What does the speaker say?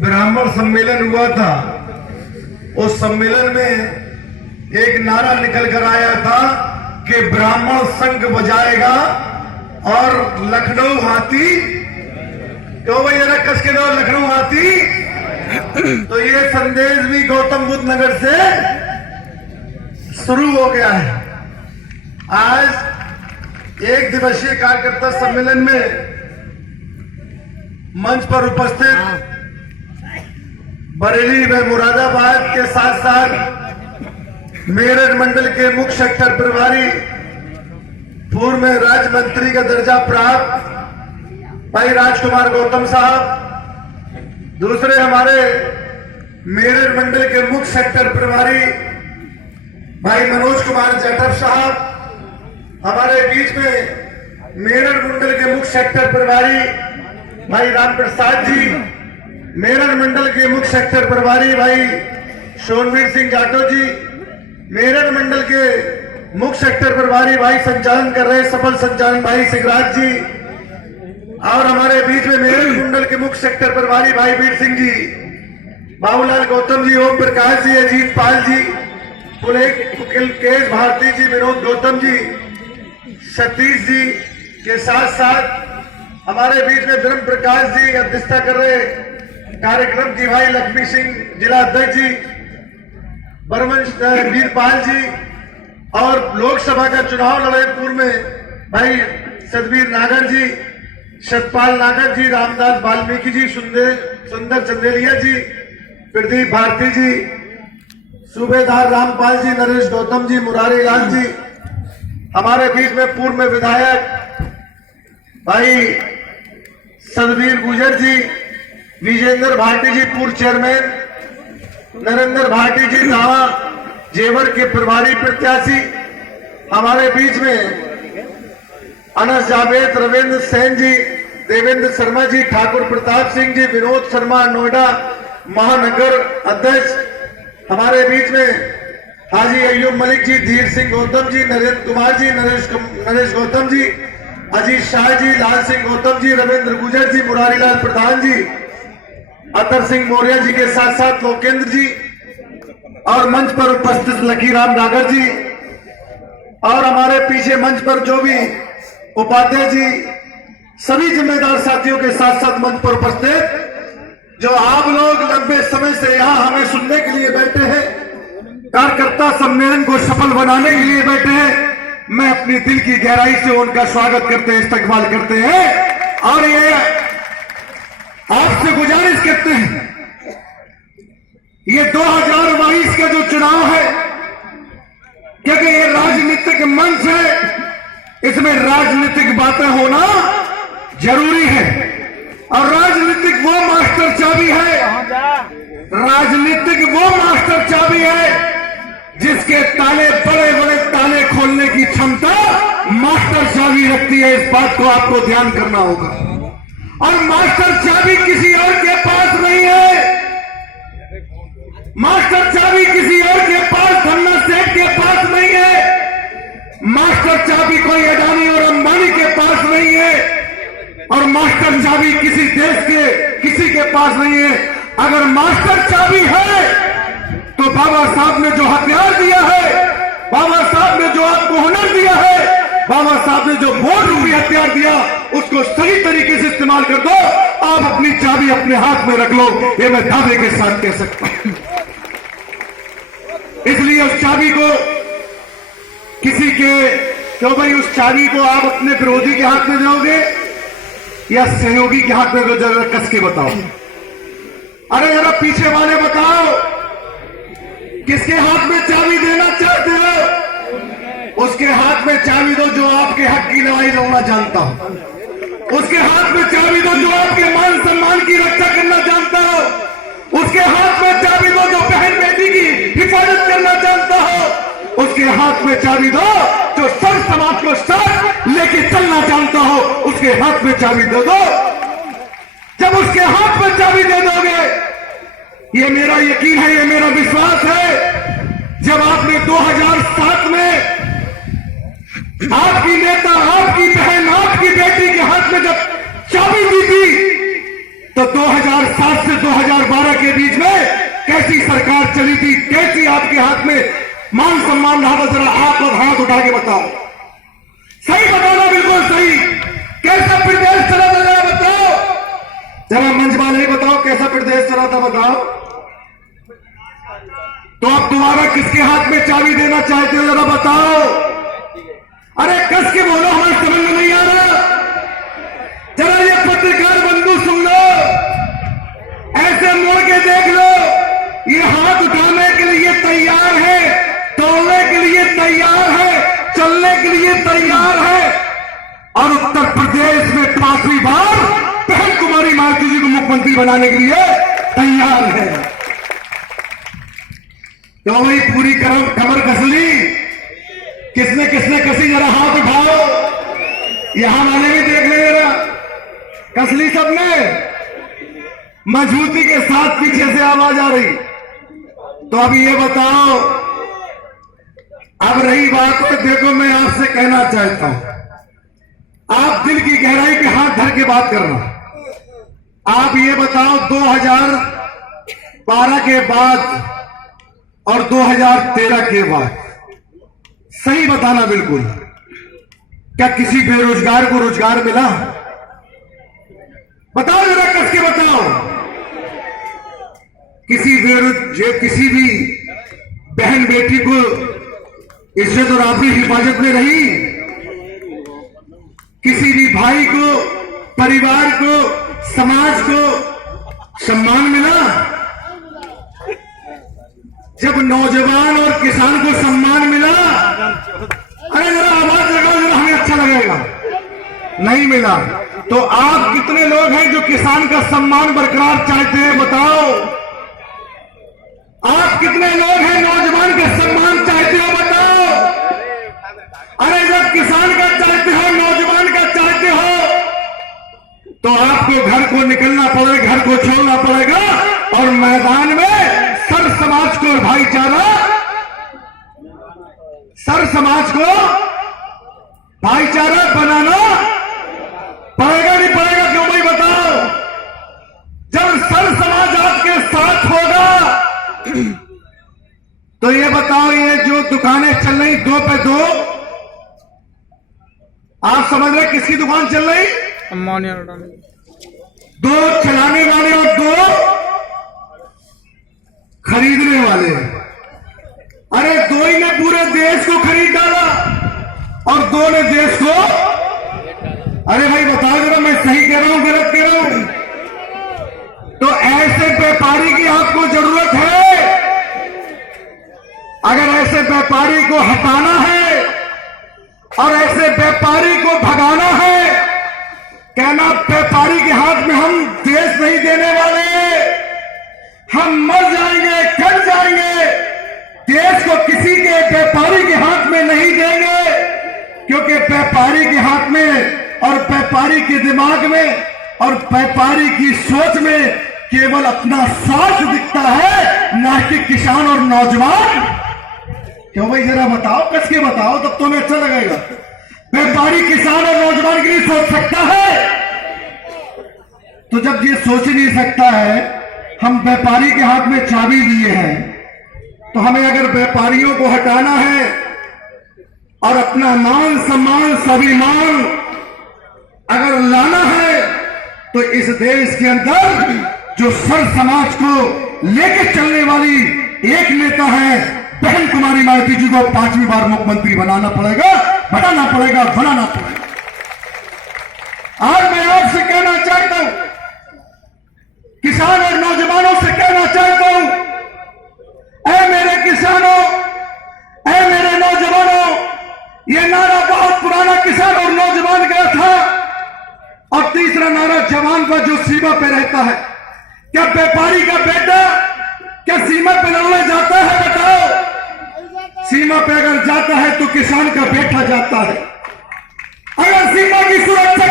ब्राह्मण सम्मेलन हुआ था, उस सम्मेलन में एक नारा निकल कर आया था कि ब्राह्मण शंख बजाएगा और लखनऊ हाथी, क्यों भाई जरा कस के दो, लखनऊ हाथी। तो ये संदेश भी गौतम बुद्ध नगर से शुरू हो गया है। आज एक दिवसीय कार्यकर्ता सम्मेलन में मंच पर उपस्थित बरेली व मुरादाबाद के साथ साथ मेरठ मंडल के मुख्य सेक्टर प्रभारी, पूर्व में राज्य मंत्री का दर्जा प्राप्त भाई राजकुमार गौतम साहब, दूसरे हमारे मेरठ मंडल के मुख्य सेक्टर प्रभारी भाई मनोज कुमार जाटव साहब, हमारे बीच में मेरठ मंडल के मुख्य सेक्टर प्रभारी भाई राम प्रसाद जी, मेरठ मंडल के मुख्य सेक्टर प्रभारी भाई सोनवीर सिंह जाटव जी, मेरठ मंडल के मुख्य सेक्टर प्रभारी भाई संचालन कर रहे सफल संचालन भाई सिगराज जी, और हमारे बीच में मेरठ मंडल के मुख्य सेक्टर प्रभारी भाई वीर सिंह जी, बाबूलाल गौतम जी, ओम प्रकाश जी, अजीत पाल जी, केश भारती जी, विनोद गौतम जी, सतीश जी के साथ साथ हमारे बीच में ब्रह्म प्रकाश जी अध्यक्षता कर रहे कार्यक्रम की भाई लक्ष्मी सिंह जिला अध्यक्ष जी, बरवंश वीरपाल जी, और लोकसभा का चुनाव लड़े पूर्व में भाई सतवीर नागर जी, सतपाल नागर जी, रामदास वाल्मीकि जी, सुंदर चंदेलिया जी, प्रदीप भारती जी, सूबेदार रामपाल जी, नरेश गौतम जी, मुरारी लाल जी, हमारे बीच में पूर्व में विधायक भाई सतवीर गुजर जी, विजेंद्र भाटी जी पूर्व चेयरमैन, नरेंद्र भाटी जी नावा जेवर के प्रभारी प्रत्याशी, हमारे बीच में अनस जावेद, रविंद्र सेन जी, देवेंद्र शर्मा जी, ठाकुर प्रताप सिंह जी, विनोद शर्मा नोएडा महानगर अध्यक्ष, हमारे बीच में हाजी अयूब मलिक जी, धीर सिंह गौतम जी, नरेंद्र कुमार जी, नरेश गौतम जी, अजीत शाह जी, लाल सिंह गौतम जी, रविंद्र गुजर जी, मुरारी लाल प्रधान जी, अतर सिंह मौर्य जी के साथ साथ लोकेंद्र जी, और मंच पर उपस्थित लकीराम नागर जी, और हमारे पीछे मंच पर जो भी उपाध्याय जी, सभी जिम्मेदार साथियों के साथ साथ मंच पर उपस्थित जो आप लोग लंबे समय से यहाँ हमें सुनने के लिए बैठे हैं, कार्यकर्ता सम्मेलन को सफल बनाने के लिए बैठे हैं, मैं अपनी दिल की गहराई से उनका स्वागत करते हैं, इस्तकबाल करते हैं, और ये आपसे गुजारिश करते हैं, ये 2022 का जो चुनाव है, क्योंकि ये राजनीतिक मंच है, इसमें राजनीतिक बातें होना जरूरी है, और राजनीतिक वो मास्टर चाबी है, राजनीतिक वो मास्टर चाबी है जिसके ताले, बड़े बड़े ताले खोलने की क्षमता मास्टर चाबी रखती है। इस बात को आपको ध्यान करना होगा, और मास्टर चाबी किसी और के पास नहीं है, मास्टर चाबी किसी और के पास, धन्ना सेठ के पास नहीं है, मास्टर चाबी कोई अडानी और अंबानी के पास नहीं है, और मास्टर चाबी किसी देश के किसी के पास नहीं है। अगर मास्टर चाबी है तो बाबा साहब ने जो हथियार दिया है, बाबा साहब ने जो आपको हुनर दिया है, बाबा साहब ने जो वोट रूपी हथियार दिया, उसको सही तरीके से इस्तेमाल कर दो, आप अपनी चाबी अपने हाथ में रख लो, ये मैं दावे के साथ कह सकता हूं। इसलिए उस चाबी को किसी के, क्यों भाई उस चाबी को आप अपने विरोधी के हाथ में दोगे या सहयोगी के हाथ में दो, जरा कस के बताओ। अरे जरा पीछे वाले बताओ, किसके हाथ में चाबी देना चाहते हो? उसके हाथ में चाबी दो जो आपके हक की लड़ाई लड़ना जानता हो, उसके हाथ में चाबी दो जो आपके मान सम्मान की रक्षा करना जानता हो, उसके हाथ में चाबी दो जो बहन बेटी की हिफाजत करना जानता हो, उसके हाथ में चाबी दो जो सर समाज को साथ लेके चलना जानता हो, उसके हाथ में चाबी दे दो। जब उसके हाथ में चाबी दे दोगे, ये मेरा यकीन है, ये मेरा विश्वास है, जब आपने 2007 में आपकी नेता, आपकी बहन, आपकी बेटी के हाथ में जब चाबी दी थी, तो 2000 2007 से 2012 के बीच में कैसी सरकार चली थी, कैसी आपके हाथ में मान सम्मान रहा था, जरा आप लोग हाथ उठा के बताओ, सही बताना, बिल्कुल सही। कैसा प्रदेश चला था जरा बताओ, जरा मंच वाले बताओ कैसा प्रदेश चला था बताओ। तो आप दोबारा किसके हाथ में चाबी देना चाहते हो जरा बताओ। अरे कस के बोलो, हमें समझ में नहीं आ रहा। जरा ये पत्रकार बंधु सुन लो, ऐसे मुड़ के देख लो, ये हाथ उठाने के लिए तैयार है, दौड़ने के लिए तैयार है, चलने के लिए तैयार है, और उत्तर प्रदेश में 5वीं बार बहन कुमारी मायावती जी को मुख्यमंत्री बनाने के लिए तैयार है। तो वही पूरी खबर कस ली, किसने किसने कसी, जरा हाथ उठाओ, यहां वाले भी देख ले जरा, कस ली सबने, मजबूती के साथ पीछे से आवाज आ रही। तो अब ये बताओ, अब रही बात है, देखो मैं आपसे कहना चाहता हूं, आप दिल की गहराई पे हाथ धर के बात करना। आप ये बताओ 2012 के बाद और 2013 के बाद सही बताना बिल्कुल, क्या किसी बेरोजगार को रोजगार मिला? बताओ जरा कस के बताओ। किसी भी बहन बेटी को इज्जत और आपकी हिफाजत में रही? किसी भी भाई को, परिवार को, समाज को सम्मान मिला? जब नौजवान और किसान को सम्मान मिला, अरे जरा आवाज लगाओ, जरा हमें अच्छा लगेगा। नहीं मिला। तो आप कितने लोग हैं जो किसान का सम्मान बरकरार चाहते हैं बताओ। आप कितने लोग हैं नौजवान का सम्मान चाहते हो बताओ। अरे जब किसान का चाहते हो, नौजवान का चाहते हो, तो आपको घर को निकलना पड़ेगा, घर को छोड़ना पड़ेगा, और मैदान में सर समाज को भाईचारा, सर समाज को भाईचारा बनाना पड़ेगा, नहीं पड़ेगा? क्यों भाई बताओ। जब सर समाज आपके साथ होगा तो ये बताओ, ये जो दुकानें चल रही 2 पे 2, आप समझ रहे किसकी दुकान चल रही? 2 चलाने वाले और 2 खरीदने वाले। अरे 2 ही ने पूरे देश को खरीद डाला और 2 ने देश को, अरे भाई बताओ जरा, मैं सही कह रहा हूं गलत कह रहा हूं? तो ऐसे व्यापारी की आपको जरूरत है। अगर ऐसे व्यापारी को हटाना है और ऐसे व्यापारी को भगाना है, कहना व्यापारी के हाथ में हम देश नहीं देने वाले, हम मर जाएंगे, कट जाएंगे, देश को किसी के व्यापारी के हाथ में नहीं देंगे, क्योंकि व्यापारी के हाथ में और व्यापारी के दिमाग में और व्यापारी की सोच में केवल अपना स्वार्थ दिखता है, ना कि किसान और नौजवान। क्यों भाई जरा बताओ, कस के बताओ, तब तो हमें अच्छा लगेगा। व्यापारी किसान और नौजवान के लिए सोच सकता है? तो जब ये सोच ही नहीं सकता है, हम व्यापारी के हाथ में चाबी दिए हैं, तो हमें अगर व्यापारियों को हटाना है और अपना मान सम्मान स्वाभिमान अगर लाना है, तो इस देश के अंदर जो सर समाज को लेकर चलने वाली एक नेता है, बहन कुमारी मायावती जी को 5वीं बार मुख्यमंत्री बनाना पड़ेगा, बनाना पड़ेगा। आज मैं आपसे कहना चाहता हूं, किसान और नौजवानों से कहना चाहता हूं, ऐ मेरे किसानों, ऐ मेरे नौजवानों, यह नारा बहुत पुराना किसान और नौजवान का था, और तीसरा नारा जवान का जो सीमा पे रहता है। क्या व्यापारी का बेटा क्या सीमा पे लड़ने जाता है? बताओ। सीमा पे अगर जाता है तो किसान का बेटा जाता है। अगर सीमा की सुरक्षा